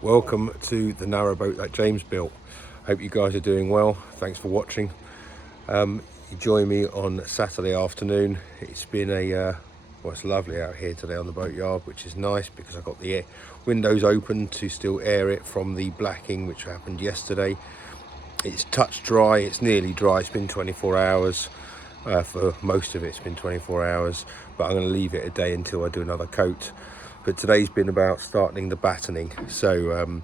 Welcome to the narrowboat that James built. Hope you guys are doing well. Thanks for watching. You join me on Saturday afternoon. It's been well, it's lovely out here today on the boatyard, which is nice because I've got the windows open to still air it from the blacking which happened yesterday. It's touch dry, it's nearly dry. It's been 24 hours. For most of it's been 24 hours, but I'm going to leave it a day until I do another coat. But today's been about starting the battening. So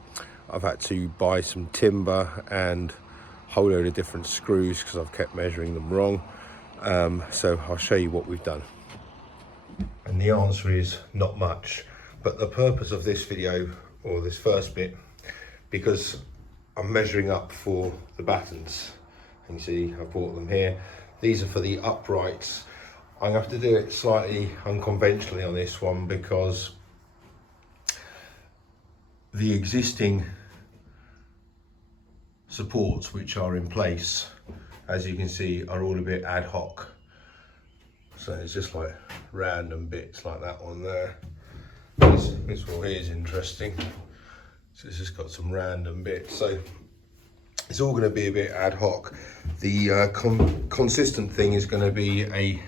I've had to buy some timber and a whole load of different screws because I've kept measuring them wrong. So I'll show you what we've done. And the answer is not much. But the purpose of this video, or this first bit, because I'm measuring up for the battens. And you see I bought them here. These are for the uprights. I'm going to have to do it slightly unconventionally on this one because the existing supports which are in place, as you can see, are all a bit ad hoc. So it's just like random bits like that one there. This one here is interesting. So it's just got some random bits. So it's all going to be a bit ad hoc. The consistent thing is going to be a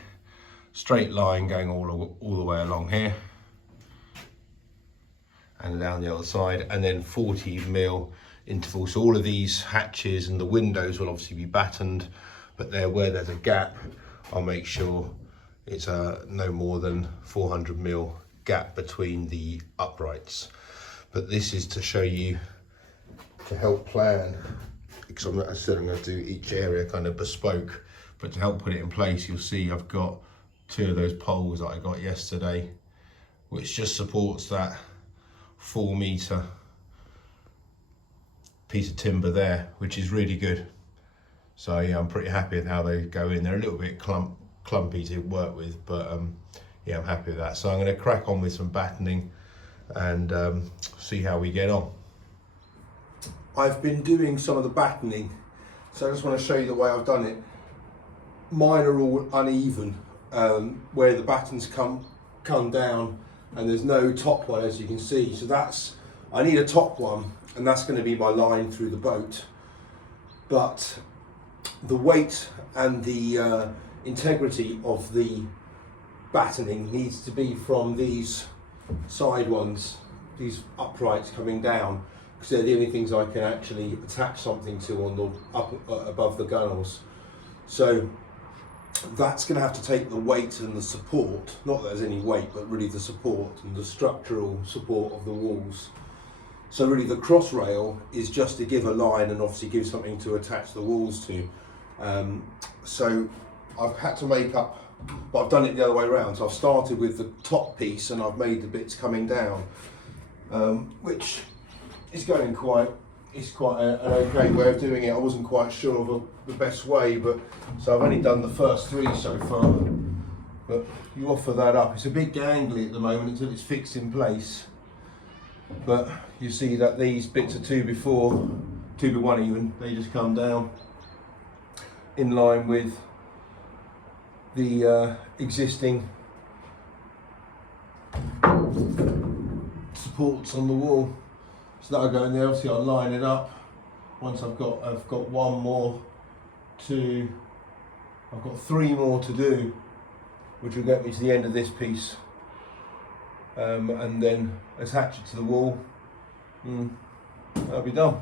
straight line going all the way along here and down the other side, and then 40mm intervals. So all of these hatches and the windows will obviously be battened, but where there's a gap, I'll make sure it's no more than 400mm gap between the uprights. But this is to show you, to help plan, because I said I'm going to do each area kind of bespoke, but to help put it in place, you'll see I've got 2 of those poles that I got yesterday, which just supports that 4 meter piece of timber there, which is really good. So yeah, I'm pretty happy with how they go in. They're a little bit clumpy to work with, but yeah, I'm happy with that. So I'm going to crack on with some battening and see how we get on. I've been doing some of the battening, so I just want to show you the way I've done it. Mine are all uneven, where the battens come down, and there's no top one, as you can see. So I need a top one, and that's going to be my line through the boat. But the weight and the integrity of the battening needs to be from these side ones, these uprights coming down, because they're the only things I can actually attach something to on the above the gunnels. So that's going to have to take the weight and the support, not that there's any weight, but really the support and the structural support of the walls. So really the cross rail is just to give a line and obviously give something to attach the walls to. So I've had to make up, but I've done it the other way around. So I've started with the top piece and I've made the bits coming down, which is going quite an okay way of doing it. I wasn't quite sure of the best way, but so I've only done the first 3 so far. But you offer that up. It's a bit gangly at the moment until it's fixed in place. But you see that these bits are 2x1 even. They just come down in line with the existing supports on the wall. So that'll go in there. Obviously I'll line it up. Once I've got 1 more, 2, I've got 3 more to do, which will get me to the end of this piece, and then attach it to the wall. That'll be done.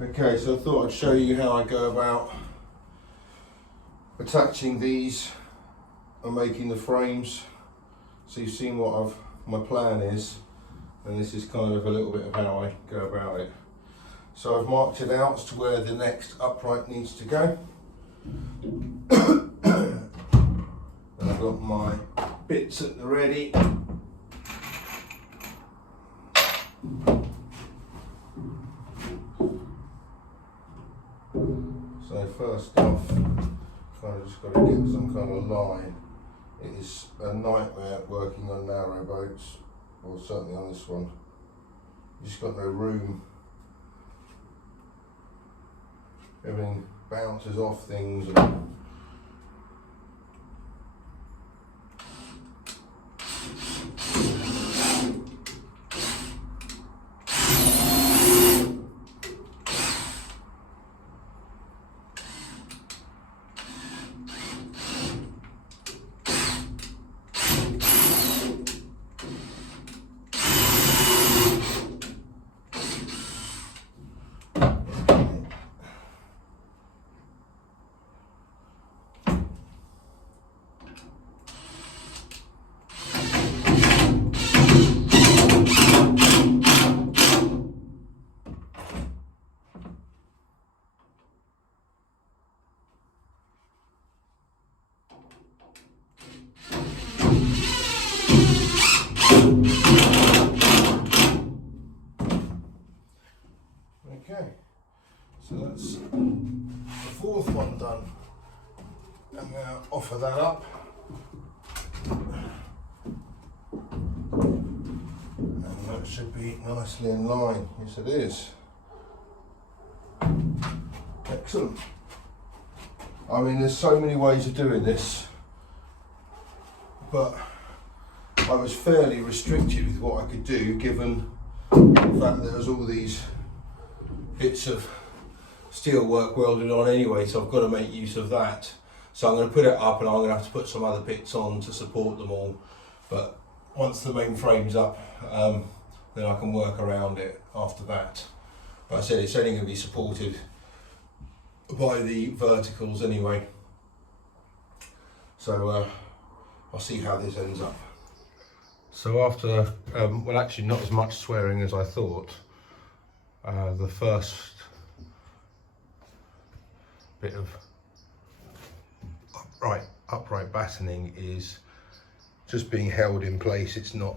Okay, so I thought I'd show you how I go about attaching these and making the frames. So you've seen what my plan is, and this is kind of a little bit of how I go about it. So I've marked it out as to where the next upright needs to go. And I've got my bits at the ready. So first off, kind of just got to get some kind of line. It is a nightmare working on narrow boats, or certainly on this one. You just got no room. Everything bounces off things, and soften that up. And that should be nicely in line. Yes, it is. Excellent. I mean, there's so many ways of doing this, but I was fairly restricted with what I could do, given the fact there was all these bits of steel work welded on anyway, so I've got to make use of that. So I'm going to put it up, and I'm going to have to put some other bits on to support them all. But once the main frame's up, then I can work around it after that. But I said it's only going to be supported by the verticals anyway. So I'll see how this ends up. So after, well, actually not as much swearing as I thought, the first bit of upright battening is just being held in place. It's not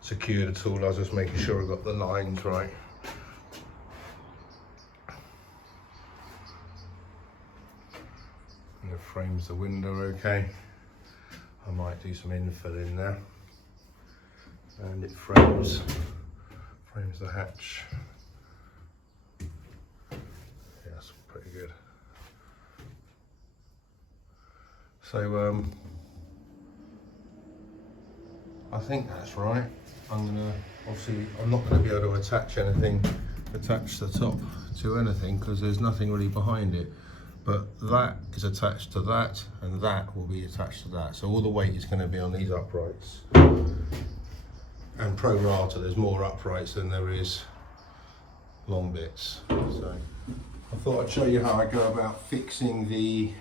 secured at all. I was just making sure I got the lines right. And it frames the window okay. I might do some infill in there. And it frames the hatch. Yeah, that's pretty good. So I think that's right. Obviously I'm not going to be able to attach the top to anything, because there's nothing really behind it. But that is attached to that, and that will be attached to that. So all the weight is going to be on these uprights. And pro rata, there's more uprights than there is long bits. So I thought I'd show you how I go about fixing the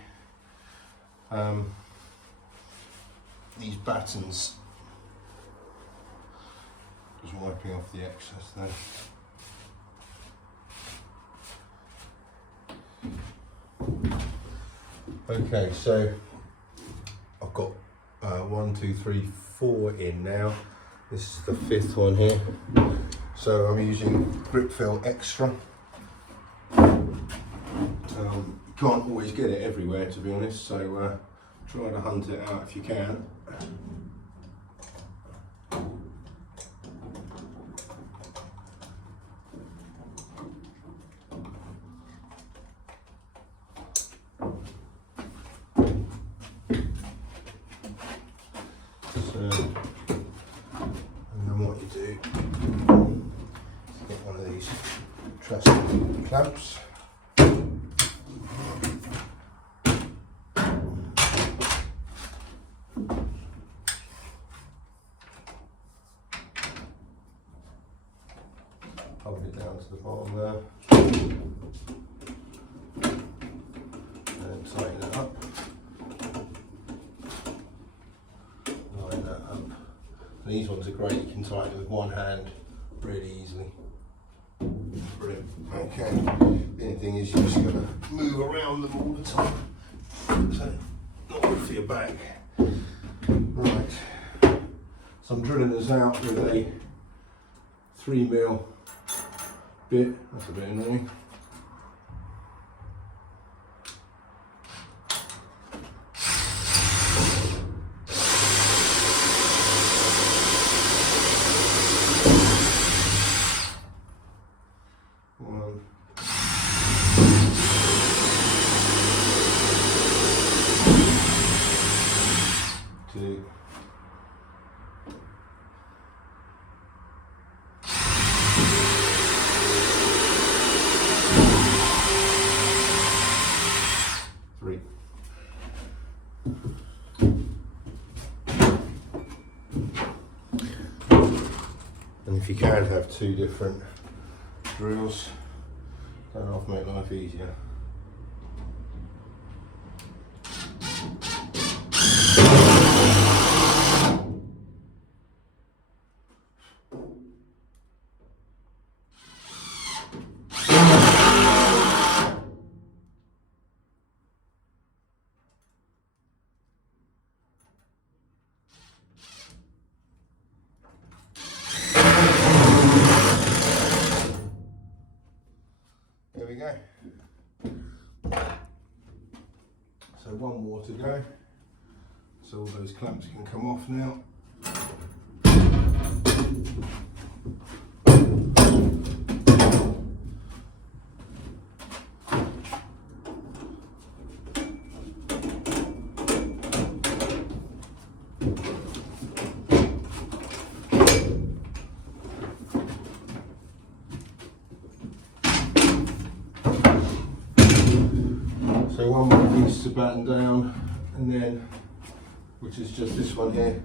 these battens. Just wiping off the excess there. Okay, so I've got 1, 2, 3, 4 in now. This is the 5th one here. So I'm using grip fill extra. You can't always get it everywhere, to be honest, so try to hunt it out if you can. Clamps. Hold it down to the bottom there. And tighten it up. Line that up. And these ones are great, you can tighten with one hand really easily. Brilliant. Okay. The only thing is you're just going to move around them all the time. So, not good for your back. Right. So I'm drilling this out with a 3mm bit. That's a bit annoying. And if you can have 2 different drills, that'll often make life easier. There we go. those clamps can come off now. So one more piece to batten down, and then, which is just this one here,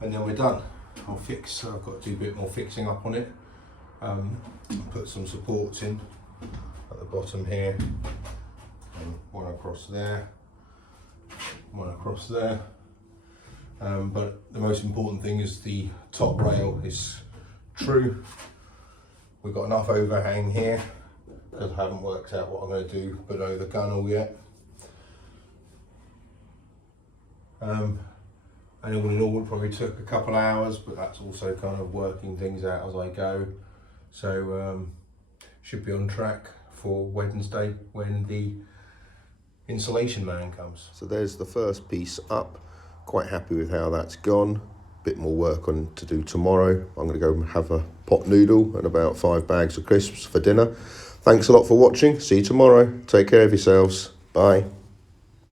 and then we're done. I'll fix, I've got to do a bit more fixing up on it. Put some supports in at the bottom here, and one across there, one across there. But the most important thing is the top rail is true. We've got enough overhang here, because I haven't worked out what I'm going to do below the gunnel yet. And all in all, it probably took a couple of hours, but that's also kind of working things out as I go. So should be on track for Wednesday when the insulation man comes. So there's the first piece up. Quite happy with how that's gone. Bit more work on to do tomorrow. I'm going to go have a pot noodle and about 5 bags of crisps for dinner. Thanks a lot for watching. See you tomorrow. Take care of yourselves. Bye.